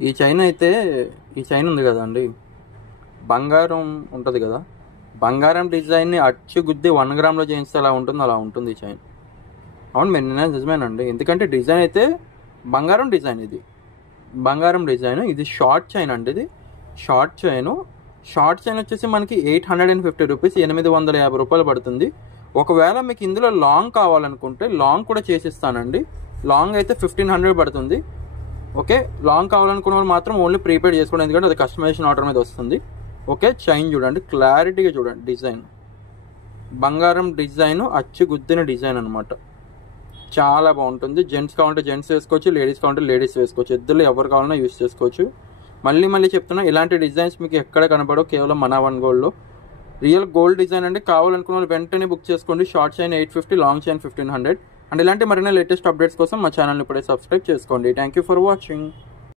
ఈ చైన్ అయితే, ఈ చైన్ ఉంది కదండి, బంగారం ఉంటుంది కదా, బంగారం డిజైన్ని అచ్చు గుద్ది 1 గ్రామ్లో చేయిస్తే ఎలా ఉంటుందో అలా ఉంటుంది ఈ చైన్. అవును, మీరు నిజమేనండి. ఎందుకంటే డిజైన్ అయితే బంగారం డిజైన్, ఇది బంగారం డిజైన్. ఇది షార్ట్ చైన్ అండి, ఇది షార్ట్ చైన్. షార్ట్ చైన్ వచ్చేసి మనకి 850 రూపీస్, 850 రూపాయలు పడుతుంది. ఒకవేళ మీకు ఇందులో లాంగ్ కావాలనుకుంటే లాంగ్ కూడా చేసిస్తానండి. లాంగ్ అయితే 1500 పడుతుంది. ఓకే, లాంగ్ కావాలనుకున్న వాళ్ళు మాత్రం ఓన్లీ ప్రీపేడ్ చేసుకోండి, ఎందుకంటే అది కస్టమైజేషన్ ఆర్డర్ మీద వస్తుంది. ఓకే, చైన్ చూడండి, క్లారిటీగా చూడండి, డిజైన్ బంగారం డిజైన్, అచ్చు గుద్దిన డిజైన్ అనమాట. చాలా బాగుంటుంది. జెంట్స్ కావాలంటే జెంట్స్ వేసుకోవచ్చు, లేడీస్ కావాలంటే లేడీస్ వేసుకోవచ్చు. ఇద్దరు ఎవరు కావాలన్నా యూస్ చేసుకోవచ్చు. మళ్ళీ చెప్తున్నా, ఇలాంటి డిజైన్స్ మీకు ఎక్కడ కనపడవు, కేవలం మన వన్ గోల్డ్లో. రియల్ గోల్డ్ డిజైన్ అండి. కావాలనుకున్న వాళ్ళు వెంటనే బుక్ చేసుకోండి. Short chain 850, long chain 1500. And ఇలాంటి మరిన్ని లేటెస్ట్ అప్డేట్స్ కోసం మా ఛానల్ని ఇప్పుడే సబ్స్క్రైబ్ చేసుకోండి. Thank you for watching.